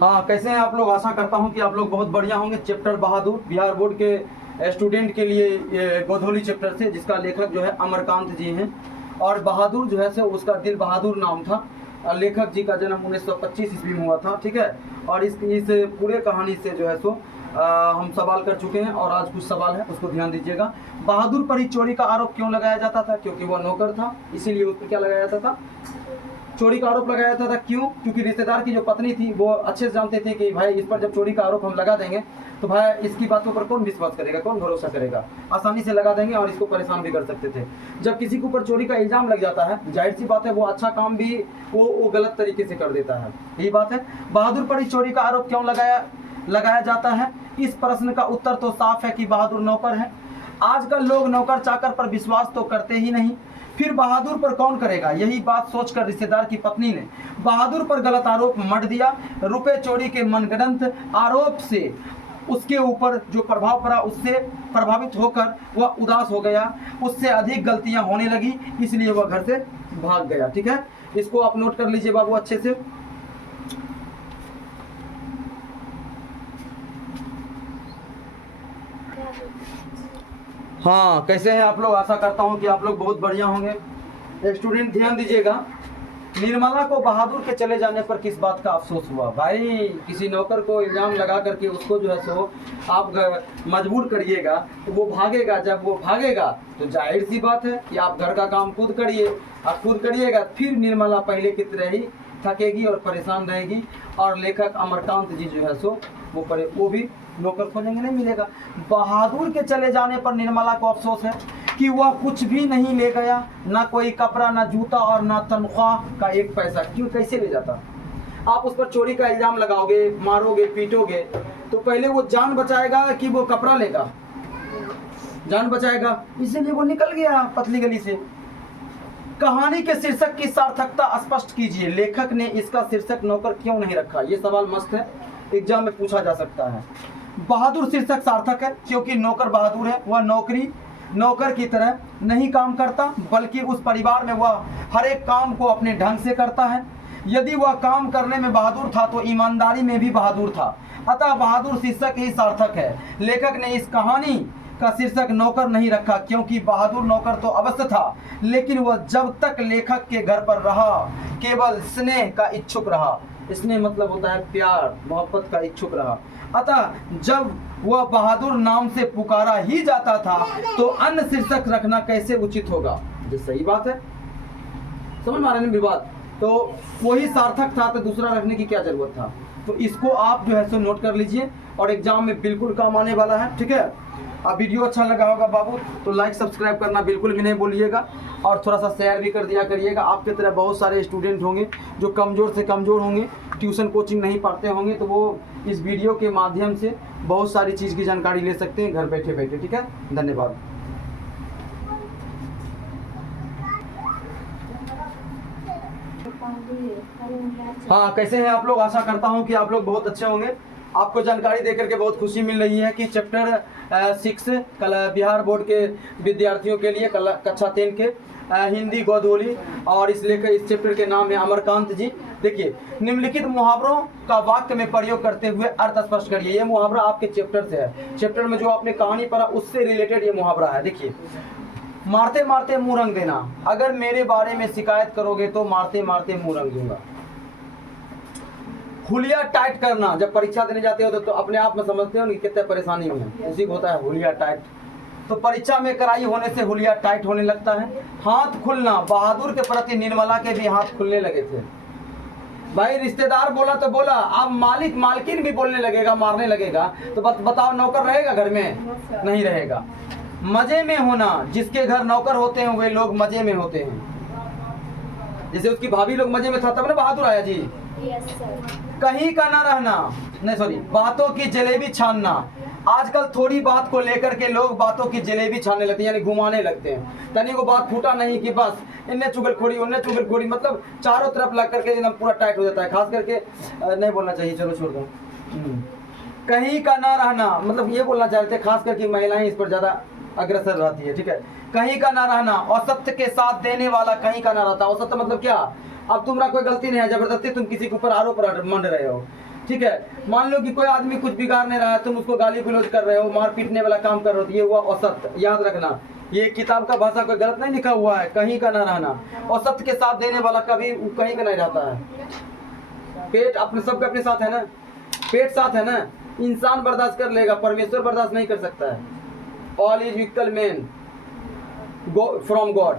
हाँ, कैसे हैं आप लोग? आशा करता हूँ कि आप लोग बहुत बढ़िया होंगे। चैप्टर बहादुर बिहार बोर्ड के स्टूडेंट के लिए ये गोधौली चैप्टर से, जिसका लेखक जो है अमरकांत जी हैं। और बहादुर जो है सो उसका दिल बहादुर नाम था। लेखक जी का जन्म 1925 ईस्वी में हुआ था, ठीक है। और इस पूरे कहानी से जो है सो हम सवाल कर चुके हैं, और आज कुछ सवाल है, उसको ध्यान दीजिएगा। बहादुर पर ही चोरी का आरोप क्यों लगाया जाता था? क्योंकि वह नौकर था, इसीलिए उस पर क्या लगाया जाता था? चोरी का आरोप लगाया जाता था। क्यों? क्योंकि रिश्तेदार की जो पत्नी थी वो अच्छे से जानते थे कि भाई इस पर जब चोरी का आरोप हम लगा देंगे तो भाई इसकी बातों पर कौन विश्वास करेगा, कौन भरोसा करेगा। आसानी से लगा देंगे और इसको परेशान भी कर सकते थे। जब किसी के ऊपर चोरी का इल्जाम लग जाता है, जाहिर सी बात है वो अच्छा काम भी वो गलत तरीके से कर देता है। यही बात है। बहादुर पर ही चोरी का आरोप क्यों लगाया जाता है? इस प्रश्न का उत्तर तो साफ है कि बहादुर नौकर है। आजकल लोग नौकर चाकर पर विश्वास तो करते ही नहीं, फिर बहादुर पर कौन करेगा? यही बात सोचकर रिश्तेदार की पत्नी ने बहादुर पर गलत आरोप मढ़ दिया। रुपए चोरी के मनगढ़ंत आरोप से उसके ऊपर जो प्रभाव पड़ा, उससे प्रभावित होकर वह उदास हो गया। उससे अधिक गलतियां होने लगी, इसलिए वह घर से भाग गया। ठीक है, इसको आप नोट कर लीजिए बाबू अच्छे से। हाँ, कैसे हैं आप लोग? आशा करता हूँ कि आप लोग बहुत बढ़िया होंगे। स्टूडेंट ध्यान दीजिएगा। निर्मला को बहादुर के चले जाने पर किस बात का अफसोस हुआ? भाई किसी नौकर को इल्जाम लगा करके उसको जो है सो आप मजबूर करिएगा तो वो भागेगा। जब वो भागेगा तो जाहिर सी बात है कि आप घर का काम खुद करिए। आप खुद करिएगा, फिर निर्मला पहले की तरह ही थकेगी और परेशान रहेगी। और लेखक अमरकांत जी जो है सो वो भी नौकर खोजेंगे, नहीं मिलेगा। बहादुर के चले जाने पर निर्मला को अफसोस है कि वह कुछ भी नहीं ले गया, ना कोई कपड़ा, ना जूता और ना तनख्वाह का एक पैसा। क्यों? कैसे ले जाता? आप उस पर चोरी का इल्जाम लगाओगे, मारोगे, पीटोगे, तो पहले वो जान बचाएगा कि वो कपड़ा लेगा? जान बचाएगा, इसीलिए वो निकल गया पतली गली से। कहानी के शीर्षक की सार्थकता स्पष्ट कीजिए। लेखक ने इसका शीर्षक नौकर क्यों नहीं रखा? ये सवाल मस्त है, एग्जाम में पूछा जा सकता है। बहादुर शीर्षक सार्थक है क्योंकि नौकर बहादुर है। वह नौकर की तरह नहीं काम करता, बल्कि उस परिवार में वह हर एक काम को अपने ढंग से करता है। यदि वह काम करने में बहादुर था तो ईमानदारी में भी बहादुर था। अतः बहादुर शीर्षक ही सार्थक है। लेखक ने इस कहानी का शीर्षक नौकर नहीं रखा क्योंकि बहादुर नौकर तो अवश्य था, लेकिन वह जब तक लेखक के घर पर रहा केवल स्नेह का इच्छुक रहा। स्नेह मतलब होता है प्यार, मोहब्बत का इच्छुक रहा। अतः जब वह बहादुर नाम से पुकारा ही जाता था तो अन्य शीर्षक रखना कैसे उचित होगा? जो सही बात है, समझ में आ रहा है विवाद? तो वही सार्थक था, तो दूसरा रखने की क्या जरूरत था? तो इसको आप जो है सो नोट कर लीजिए और एग्जाम में बिल्कुल काम आने वाला है। ठीक है, अब वीडियो अच्छा लगा होगा बाबू तो लाइक सब्सक्राइब करना बिल्कुल भी नहीं भूलिएगा, और थोड़ा सा शेयर भी कर दिया करिएगा। आपके तरह बहुत सारे स्टूडेंट होंगे जो कमज़ोर से कमज़ोर होंगे, ट्यूशन कोचिंग नहीं पढ़ते होंगे, तो वो इस वीडियो के माध्यम से बहुत सारी चीज़ की जानकारी ले सकते हैं घर बैठे बैठे। ठीक है, धन्यवाद। हाँ, कैसे हैं आप लोग? आशा करता हूँ कि आप लोग बहुत अच्छे होंगे। आपको जानकारी देकर के बहुत खुशी मिल रही है कि चैप्टर 6 बिहार बोर्ड के विद्यार्थियों के लिए कक्षा 10 के हिंदी गोधौली, और इस चैप्टर के नाम है अमरकांत जी। देखिए, निम्नलिखित मुहावरों का वाक्य में प्रयोग करते हुए अर्थ स्पष्ट करिए। ये मुहावरा आपके चैप्टर से है। चैप्टर में जो आपने कहानी पढ़ा उससे रिलेटेड ये मुहावरा है। देखिए, मारते मारते मुंह रंग देना। अगर मेरे बारे में शिकायत करोगे तो मारते मारते मुंह रंग दूंगा। हुलिया टाइट करना। जब परीक्षा देने जाते हो तो अपने आप में समझते हो नहीं कितने परेशानी में, उसी को होता है हुलिया टाइट। तो परीक्षा में कराई होने से हुलिया टाइट होने लगता है। हाथ खुलना। बहादुर के प्रति निर्मला के भी हाथ खुलने लगे थे। भाई रिश्तेदार बोला तो बोला, अब मालिक मालकिन भी बोलने लगेगा, मारने लगेगा, तो बताओ नौकर रहेगा घर में? नहीं रहेगा। मजे में होना। जिसके घर नौकर होते हैं वे लोग मजे में होते हैं। जैसे उसकी भाभी लोग मजे में था तब ना बहादुर आया जी। कहीं का ना रहना, नहीं सॉरी, बातों की जलेबी छानना। आजकल थोड़ी बात को लेकर के लोग बातों की जलेबी छानने लगते हैं, यानी घुमाने लगते हैं। तनी को बात फूटा नहीं कि बस इन्हें चुगलखोरी उन्हें चुगलखोरी, मतलब चारों तरफ लग करके एकदम पूरा टाइट हो जाता है। खास करके नहीं बोलना चाहिए, चलो छोड़ दो। कहीं का ना रहना मतलब ये बोलना चाहते हैं, खास करके महिलाएं इस पर ज़्यादा अग्रसर रहती है, ठीक है। कहीं का ना रहना, औसत्य के साथ देने वाला कहीं का ना रहता। औसत्य मतलब क्या, अब तुम्हारा कोई गलती नहीं है, जबरदस्ती तुम किसी के ऊपर आरोप मंड रहे हो, ठीक है। मान लो कि कोई आदमी कुछ बिगाड़ नहीं रहा है, तुम उसको गाली गलौज कर रहे हो, मार पीटने वाला काम कर रहे हो, ये हुआ औसत। याद रखना, ये किताब का भाषा कोई गलत नहीं लिखा हुआ है, कहीं का ना रहना। औसत के साथ देने वाला कभी कहीं का नहीं रहता है। पेट अपने सबके अपने साथ है ना, पेट साथ है ना, इंसान बर्दाश्त कर लेगा, परमेश्वर बर्दाश्त नहीं कर सकता है। All is equal man from God,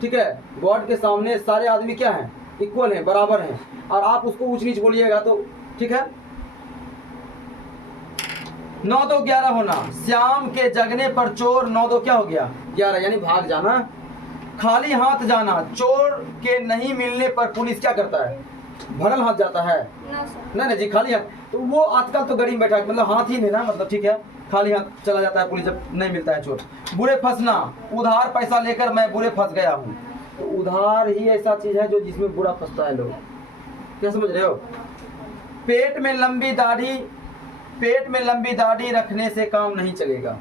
ठीक है। गॉड के सामने सारे आदमी क्या हैं, इक्वल हैं, बराबर हैं, और आप उसको ऊंच नीच बोलिएगा तो ठीक है। 9 2 11 होना, श्याम के जगने पर चोर 9 2 क्या हो गया 11, यानी भाग जाना। खाली हाथ जाना, चोर के नहीं मिलने पर पुलिस क्या करता है, भरल हाथ जाता है, नहीं जी, खाली हाथ। तो वो आजकल तो गरीब बैठा है, मतलब हाथ ही नहीं ना, मतलब ठीक है, खाली हाथ चला जाता है पुलिस जब नहीं मिलता है चोर। बुरे फंसना, उधार पैसा लेकर मैं बुरे फंस गया हूँ। तो उधार ही ऐसा चीज है जो जिसमें बुरा फंसता है लोग, क्या समझ रहे हो। पेट में लंबी दाढ़ी रखने से काम नहीं चलेगा,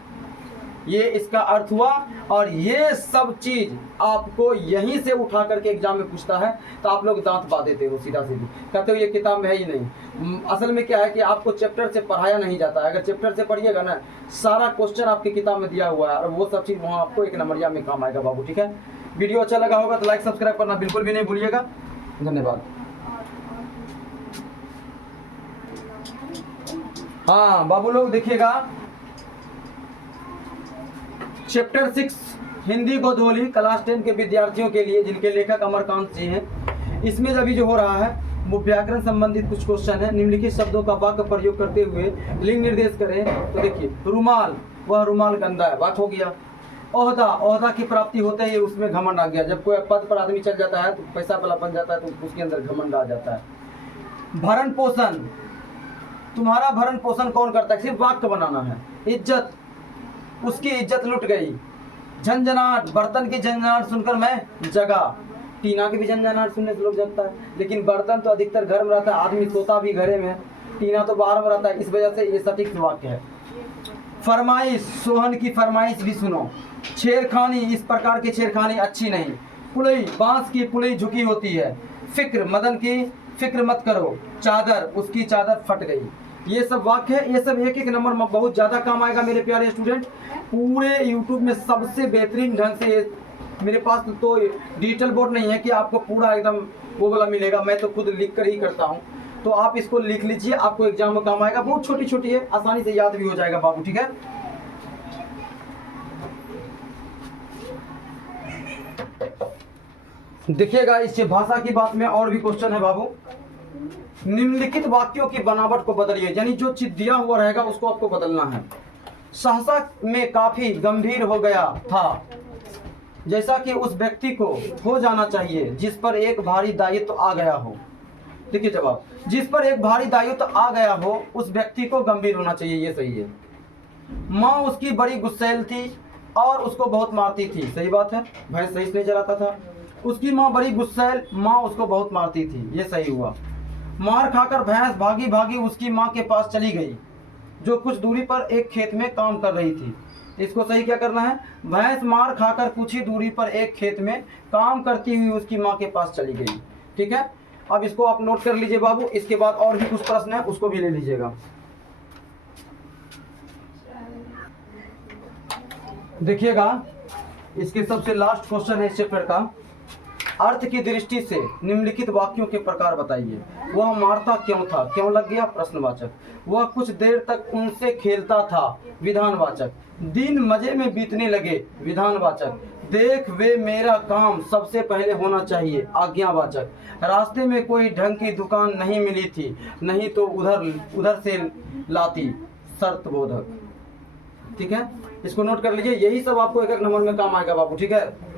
ये इसका अर्थ हुआ। और ये सब चीज आपको यहीं से उठा करके एग्जाम में पूछता है, तो आप लोग दांत बा देते हो सीधा सीधी, कहते हो ये किताब में है ही नहीं। असल में क्या है कि आपको चैप्टर से पढ़ाया नहीं जाता है। अगर चैप्टर से पढ़िएगा ना, सारा क्वेश्चन आपकी किताब में दिया हुआ है, और वो सब चीज वहाँ आपको एक नंबरिया में काम आएगा बाबू, ठीक है। वीडियो अच्छा लगा होगा तो लाइक सब्सक्राइब करना बिल्कुल भी नहीं भूलिएगा। धन्यवाद। हाँ बाबू लोग देखिएगा, चैप्टर 6 हिंदी गोधोली क्लास 10 के विद्यार्थियों के लिए, जिनके लेखक अमरकांत जी हैं। इसमें अभी जो हो रहा है वो व्याकरण संबंधित कुछ क्वेश्चन है। निम्नलिखित शब्दों का वाक्य प्रयोग करते हुए लिंग निर्देश करें। तो देखिए, रुमाल, वह रुमाल गंदा है, वाक्य हो गया। ओहदा की प्राप्ति होते ही उसमें घमंड आ गया। जब कोई पद पर आदमी चल जाता है तो पैसा वाला बन जाता है, तो उसके अंदर घमंड आ जाता है। भरण पोषण, तुम्हारा भरण पोषण कौन करता है, सिर्फ वाक्य बनाना है। इज्जत, उसकी इज्जत लुट गई। झंझनाट, बर्तन की झंझनाट सुनकर मैं जगा। टीना की भी झंझनाट सुनने से लोग जगता है, लेकिन बर्तन तो अधिकतर घर में रहता है, आदमी सोता भी घरे में, टीना तो बाहर में रहता है, इस वजह से ये सटीक वाक्य है। फरमाइश, सोहन की फरमाइश भी सुनो। छेड़खानी, इस प्रकार की छेड़खानी अच्छी नहीं। पुलई, बांस की पुलई झुकी होती है। फिक्र, मदन की फिक्र मत करो। चादर, उसकी चादर फट गई। ये सब वाक्य है, ये सब एक नंबर में बहुत ज्यादा काम आएगा मेरे प्यारे स्टूडेंट। पूरे यूट्यूब में सबसे बेहतरीन ढंग से, मेरे पास तो डिजिटल बोर्ड नहीं है कि आपको पूरा एकदम वो वाला मिलेगा, मैं तो खुद लिख कर ही करता हूँ। तो आप इसको लिख लीजिए, आपको एग्जाम में काम आएगा। बहुत छोटी छोटी है, आसानी से याद भी हो जाएगा बाबू, ठीक है। देखिएगा, इस भाषा की बात में और भी क्वेश्चन है बाबू। निम्नलिखित वाक्यों की बनावट को बदलिए, यानी जो चीज दिया हुआ रहेगा उसको आपको बदलना है। सहसा में काफी गंभीर हो गया था, जैसा कि उस व्यक्ति को हो जाना चाहिए जिस पर एक भारी दायित्व आ गया हो। देखिए जवाब, जिस पर एक भारी दायित्व आ गया हो उस व्यक्ति को गंभीर होना चाहिए, ये सही है। माँ उसकी बड़ी गुस्सैल थी और उसको बहुत मारती थी, सही बात है, भैंस सही से नहीं चलाता था। उसकी माँ बड़ी गुस्सैल, माँ उसको बहुत मारती थी, ये सही हुआ। मार खाकर भैंस भागी भागी उसकी माँ के पास चली गई, जो कुछ दूरी पर एक खेत में काम कर रही थी। इसको सही क्या करना है, भैंस मार खाकर कुछ ही दूरी पर एक खेत में काम करती हुई उसकी माँ के पास चली गई, ठीक है। अब इसको आप नोट कर लीजिए बाबू, इसके बाद और भी कुछ प्रश्न है उसको भी ले लीजिएगा। देखिएगा, इसके सबसे लास्ट क्वेश्चन है इस चैप्टर का। अर्थ की दृष्टि से निम्नलिखित वाक्यों के प्रकार बताइए। वह मारता क्यों था, क्यों लग गया, प्रश्नवाचक। वह कुछ देर तक उनसे खेलता था, विधानवाचक। दिन मजे में बीतने लगे, विधानवाचक। देख वे मेरा काम सबसे पहले होना चाहिए, आज्ञावाचक। रास्ते में कोई ढंग की दुकान नहीं मिली थी, नहीं तो उधर से लाती, शर्तबोधक। ठीक है, इसको नोट कर लीजिए, यही सब आपको एक एक नंबर में काम आएगा बाबू, ठीक है।